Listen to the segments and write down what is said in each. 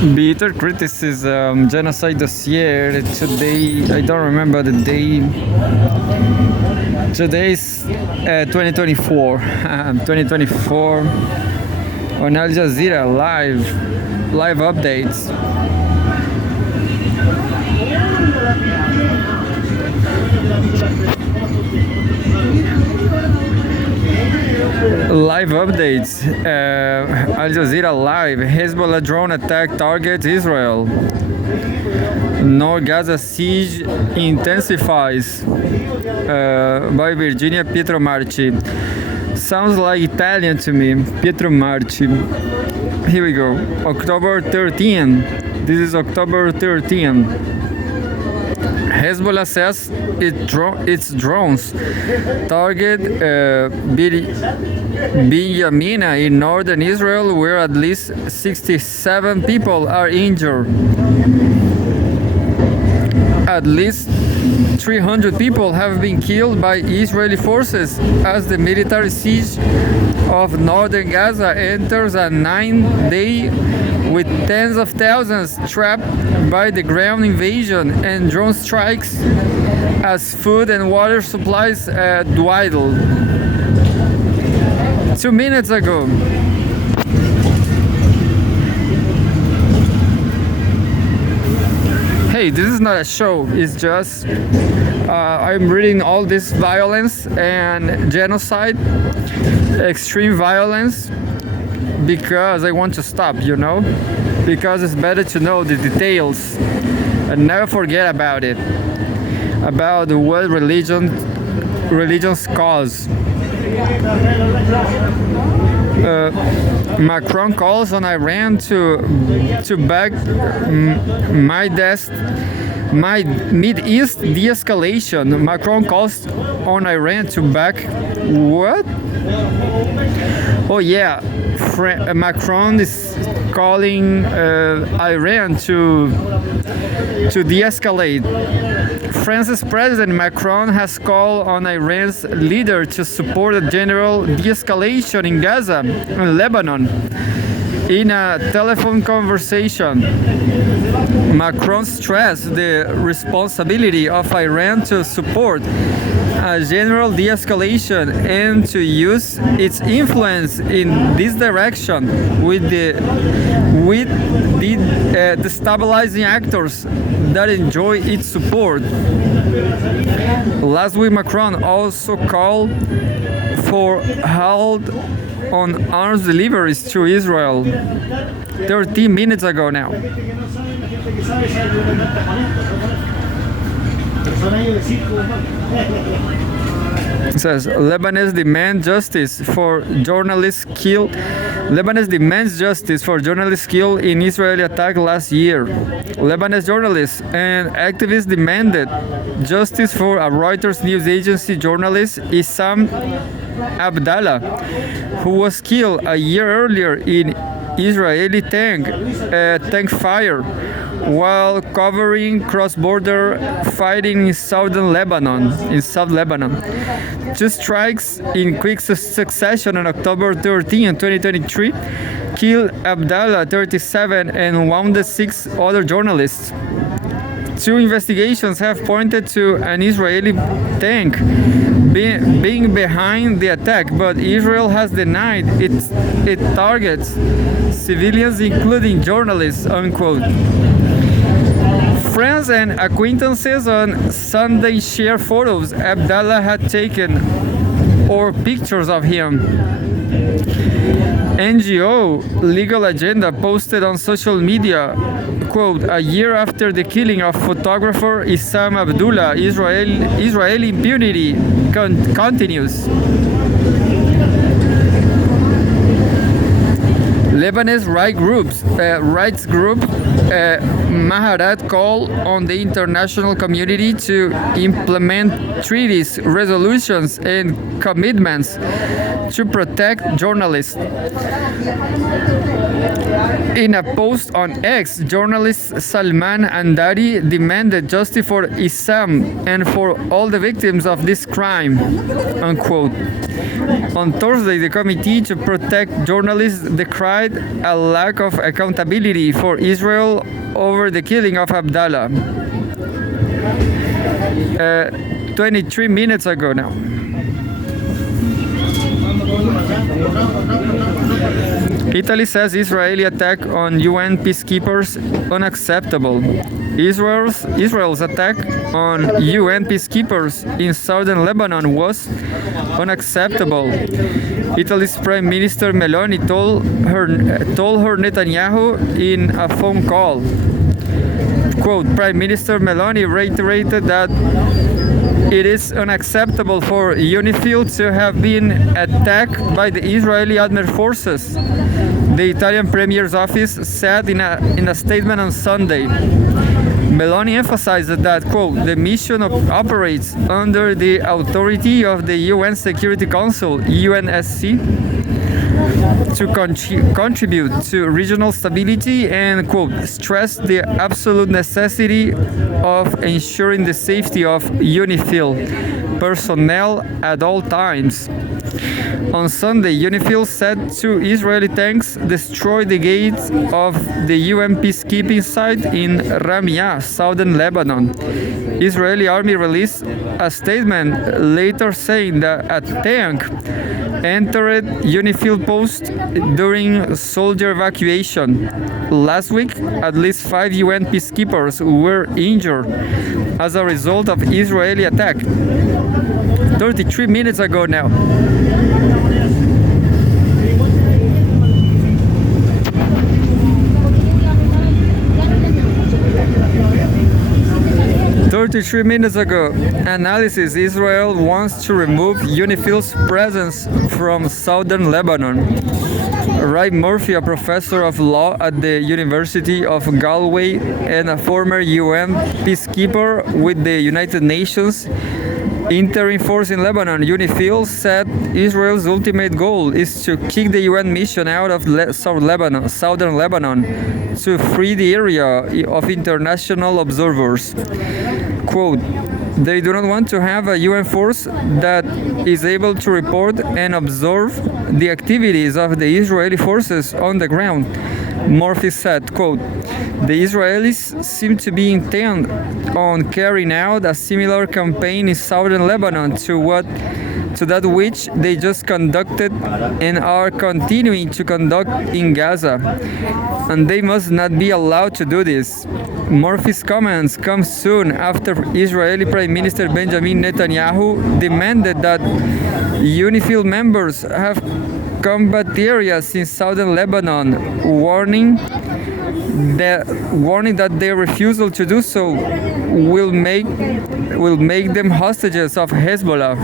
Bitter criticism, genocide dossier. Today, I don't remember the day. Today's 2024. 2024 on Al Jazeera live updates. Live updates. Al Jazeera live. Hezbollah drone attack targets Israel. North Gaza siege intensifies. By Virginia Pietromarchi. Sounds like Italian to me. Pietromarchi. Here we go. October 13. This is October 13. Hezbollah says its drones target Binyamina in northern Israel, where at least 67 people are injured. At least 300 people have been killed by Israeli forces as the military siege of northern Gaza enters a 9-day with tens of thousands trapped by the ground invasion and drone strikes as food and water supplies dwindle. 2 minutes ago. Hey, this is not a show, it's just I'm reading all this violence and genocide, extreme violence, because I want to stop, because it's better to know the details and never forget about it, about the world religion's cause. Macron calls on Iran to back Mid-East de-escalation. Macron calls on Iran to back what? Oh yeah, Macron is calling Iran to de-escalate. France's President Macron has called on Iran's leader to support a general de-escalation in Gaza and Lebanon. In a telephone conversation, Macron stressed the responsibility of Iran to support a general de-escalation and to use its influence in this direction with the destabilizing actors that enjoy its support. Last week, Macron also called for halt on arms deliveries to Israel. 13 minutes ago now. It says Lebanese demands justice for journalists killed. Lebanese demands justice for journalists killed in Israeli attack last year. Lebanese journalists and activists demanded justice for a Reuters news agency journalist Issam Abdallah, who was killed a year earlier in Israeli tank fire while covering cross-border fighting in South Lebanon. Two strikes in quick succession on October 13, 2023, killed Abdallah, 37, and wounded 6 other journalists. 2 investigations have pointed to an Israeli tank being behind the attack, but Israel has denied it targets civilians, including journalists, unquote. Friends and acquaintances on Sunday shared photos Abdallah had taken or pictures of him. NGO Legal Agenda posted on social media, quote, a year after the killing of photographer Issam Abdullah, Israeli impunity continues. Lebanese rights group Maharat called on the international community to implement treaties, resolutions, and commitments to protect journalists. In a post on X, journalist Salman Andari demanded justice for Issam and for all the victims of this crime, unquote. On Thursday, the Committee to Protect Journalists decried a lack of accountability for Israel over the killing of Abdallah. 23 minutes ago now. Italy says Israeli attack on UN peacekeepers unacceptable. Israel's attack on UN peacekeepers in southern Lebanon was unacceptable. Italy's Prime Minister Meloni told her Netanyahu in a phone call. Quote, Prime Minister Meloni reiterated that it is unacceptable for UNIFIL to have been attacked by the Israeli armed forces, the Italian Premier's office said in a statement on Sunday. Meloni emphasized that, quote, the mission operates under the authority of the UN Security Council, UNSC, to contribute to regional stability and, quote, stress the absolute necessity of ensuring the safety of UNIFIL personnel at all times. On Sunday, UNIFIL said two Israeli tanks destroyed the gates of the UN peacekeeping site in Ramiyah, southern Lebanon. Israeli army released a statement later saying that a tank entered UNIFIL post during soldier evacuation. Last week, at least 5 UN peacekeepers were injured as a result of Israeli attack. 33 minutes ago now. Analysis: Israel wants to remove UNIFIL's presence from southern Lebanon. Ray Murphy, a professor of law at the University of Galway and a former UN peacekeeper with the United Nations Interim Force in Lebanon, UNIFIL, said Israel's ultimate goal is to kick the UN mission out of southern Lebanon, to free the area of international observers. Quote, they do not want to have a UN force that is able to report and observe the activities of the Israeli forces on the ground. Murphy said, quote, the Israelis seem to be intent on carrying out a similar campaign in southern Lebanon to that which they just conducted and are continuing to conduct in Gaza, and they must not be allowed to do this. Murphy's comments come soon after Israeli Prime Minister Benjamin Netanyahu demanded that UNIFIL members have combat areas in southern Lebanon, warning that their refusal to do so will make them hostages of Hezbollah.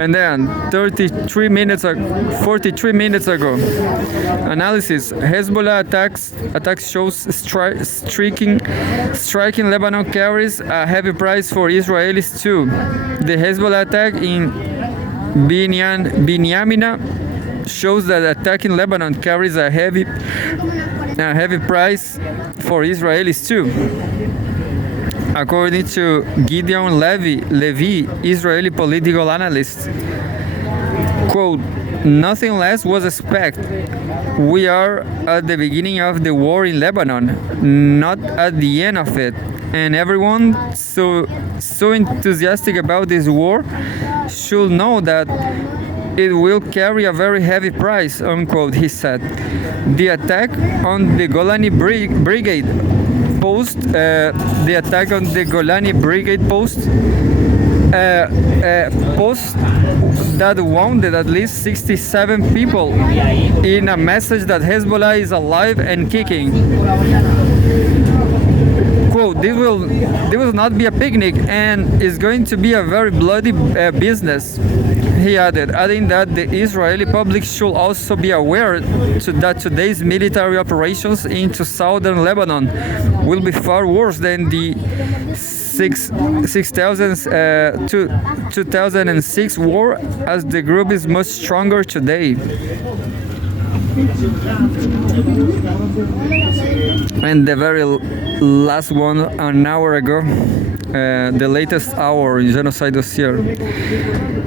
And then 43 minutes ago, analysis: Hezbollah attacks shows striking Lebanon carries a heavy price for Israelis too. The Hezbollah attack in Binyamina shows that attacking Lebanon carries a heavy price for Israelis too. According to Gideon Levy, Israeli political analyst, quote, nothing less was expected. We are at the beginning of the war in Lebanon, not at the end of it. And everyone so enthusiastic about this war should know that it will carry a very heavy price, unquote, he said. The attack on the Golani Brigade post, that wounded at least 67 people in a message that Hezbollah is alive and kicking. quote, this will not be a picnic and is going to be a very bloody business. He added, adding that the Israeli public should also be aware that today's military operations into southern Lebanon will be far worse than the 2006 war, as the group is much stronger today. And the very last one, an hour ago, the latest hour in Genocide Dossier.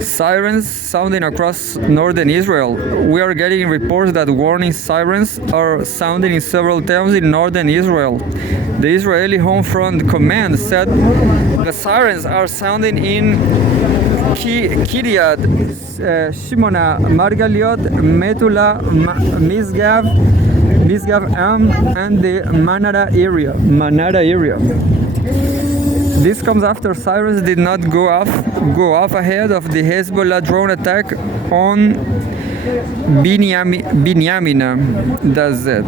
Sirens sounding across northern Israel. We are getting reports that warning sirens are sounding in several towns in northern Israel. The Israeli Home Front Command said the sirens are sounding in Kiryat Shimona, Margaliot, Metula, Misgav Am, and the Manara area. This comes after sirens did not go off ahead of the Hezbollah drone attack on Binyamina. That's it.